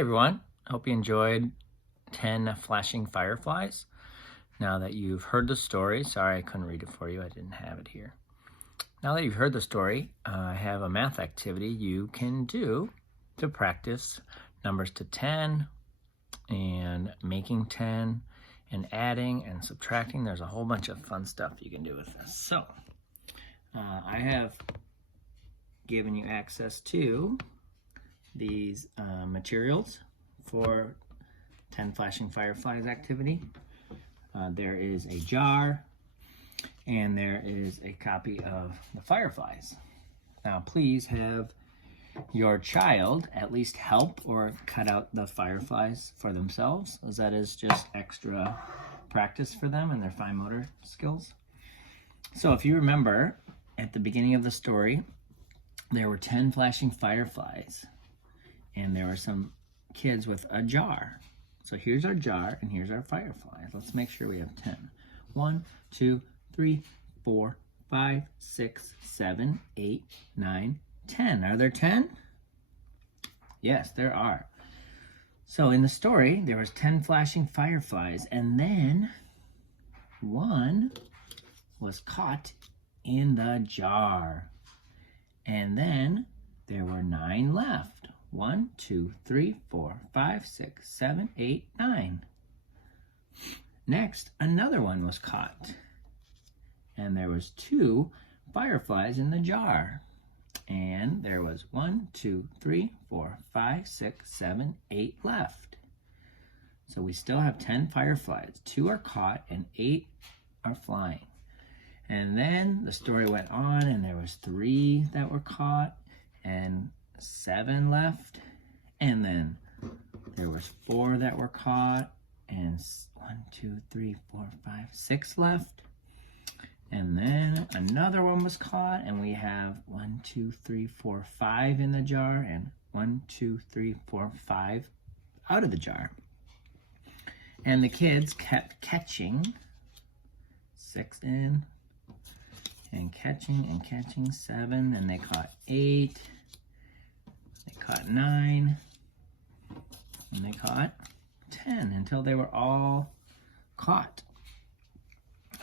everyone, hope you enjoyed 10 flashing fireflies. Now that you've heard the story, sorry I couldn't read it for you, I didn't have it here. Now that you've heard the story, I have a math activity you can do to practice numbers to 10 and making 10 and adding and subtracting. There's a whole bunch of fun stuff you can do with this. So I have given you access to these materials for 10 flashing fireflies activity. There is a jar and there is a copy of the fireflies. Now please have your child at least help or cut out the fireflies for themselves, as that is just extra practice for them and their fine motor skills. So if you remember at the beginning of the story, there were 10 flashing fireflies and there were some kids with a jar. So here's our jar and here's our fireflies. Let's make sure we have 10. 1, 2, 3, 4, 5, 6, 7, 8, 9, 10. Are there 10? Yes, there are. So in the story, there was 10 flashing fireflies, and then one was caught in the jar. And then there were 9 left. 1, 2, 3, 4, 5, 6, 7, 8, 9. Next, another one was caught. And there was 2 fireflies in the jar. And there was 1, 2, 3, 4, 5, 6, 7, 8 left. So we still have 10 fireflies. 2 are caught and 8 are flying. And then the story went on and there was 3 that were caught and 7 left. And then there was 4 that were caught and 1, 2, 3, 4, 5, 6 left. And then another one was caught, and we have 1, 2, 3, 4, 5 in the jar, and 1, 2, 3, 4, 5 out of the jar. And the kids kept catching 6 in, and catching 7, and they caught 8, they caught 9, and they caught 10 until they were all caught.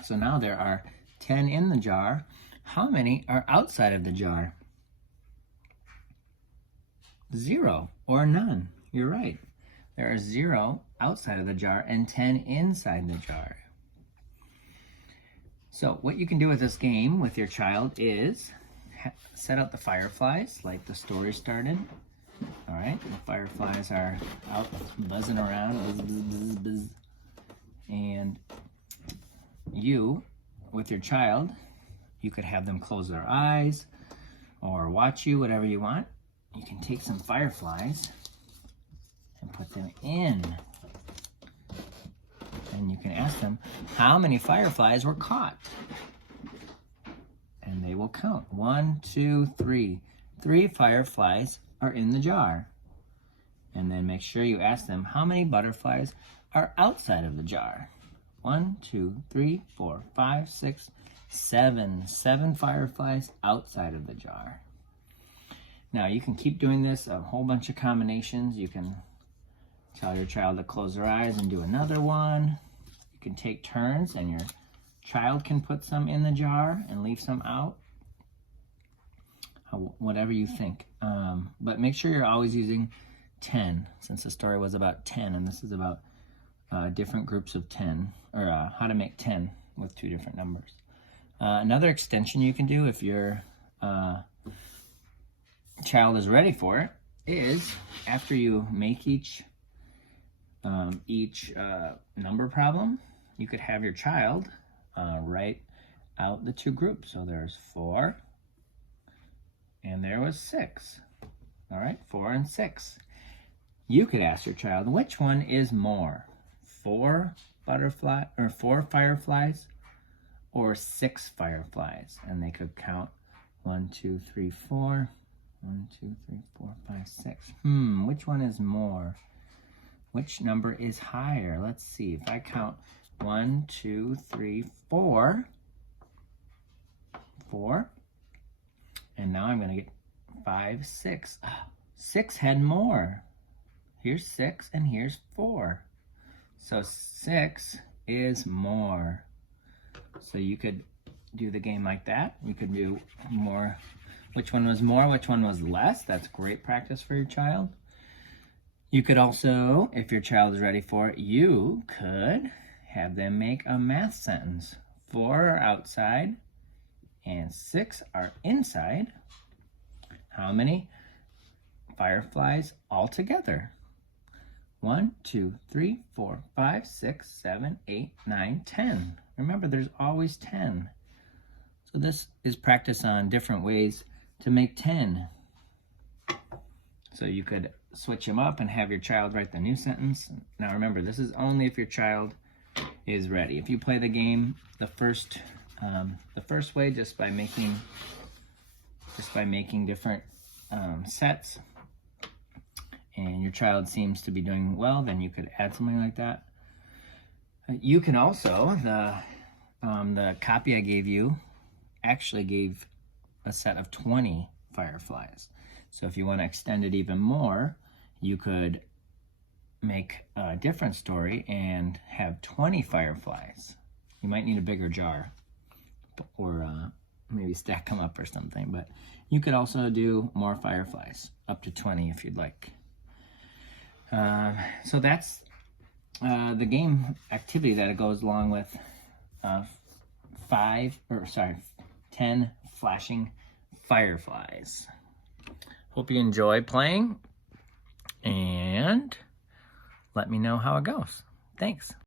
So now there are 10 in the jar. How many are outside of the jar? 0 or none. You're right. There are 0 outside of the jar and 10 inside the jar. So what you can do with this game with your child is set out the fireflies like the story started. All right, the fireflies are out buzzing around, buzz, buzz, buzz, buzz. And you, with your child, you could have them close their eyes or watch you, whatever you want. You can take some fireflies and put them in. And you can ask them how many fireflies were caught. And they will count. 1, 2, 3. 3 fireflies are in the jar. And then make sure you ask them how many butterflies are outside of the jar. 1, 2, 3, 4, 5, 6, 7. 7 fireflies outside of the jar. Now you can keep doing this, a whole bunch of combinations. You can tell your child to close their eyes and do another one. You can take turns and your child can put some in the jar and leave some out. Whatever you think. But make sure you're always using 10, since the story was about 10 and this is about different groups of 10, or how to make 10 with 2 different numbers. Another extension you can do if your child is ready for it is, after you make each number problem, you could have your child write out the 2 groups. So there's 4 and there was 6. All right, 4 and 6. You could ask your child, which one is more? 4 fireflies or 6 fireflies? And they could count 1, 2, 3, 4. 1, 2, 3, 4, 5, 6. Which one is more? Which number is higher? Let's see. If I count 1, 2, 3, 4. 4. And now I'm going to get 5, 6. 6 had more. Here's 6 and here's 4. So 6 is more. So you could do the game like that. You could do more. Which one was more, which one was less? That's great practice for your child. You could also, if your child is ready for it, you could have them make a math sentence. 4 are outside and 6 are inside. How many fireflies altogether? 1, 2, 3, 4, 5, 6, 7, 8, 9, 10. Remember, there's always 10. So this is practice on different ways to make 10. So you could switch them up and have your child write the new sentence. Now remember, this is only if your child is ready. If you play the game the first way, just by making different sets, and your child seems to be doing well, then you could add something like that. You can also, the copy I gave you actually gave a set of 20 fireflies. So if you want to extend it even more, you could make a different story and have 20 fireflies. You might need a bigger jar, or maybe stack them up or something, but you could also do more fireflies, up to 20 if you'd like. So that's the game activity that it goes along with 10 flashing fireflies. Hope you enjoy playing, and let me know how it goes. Thanks.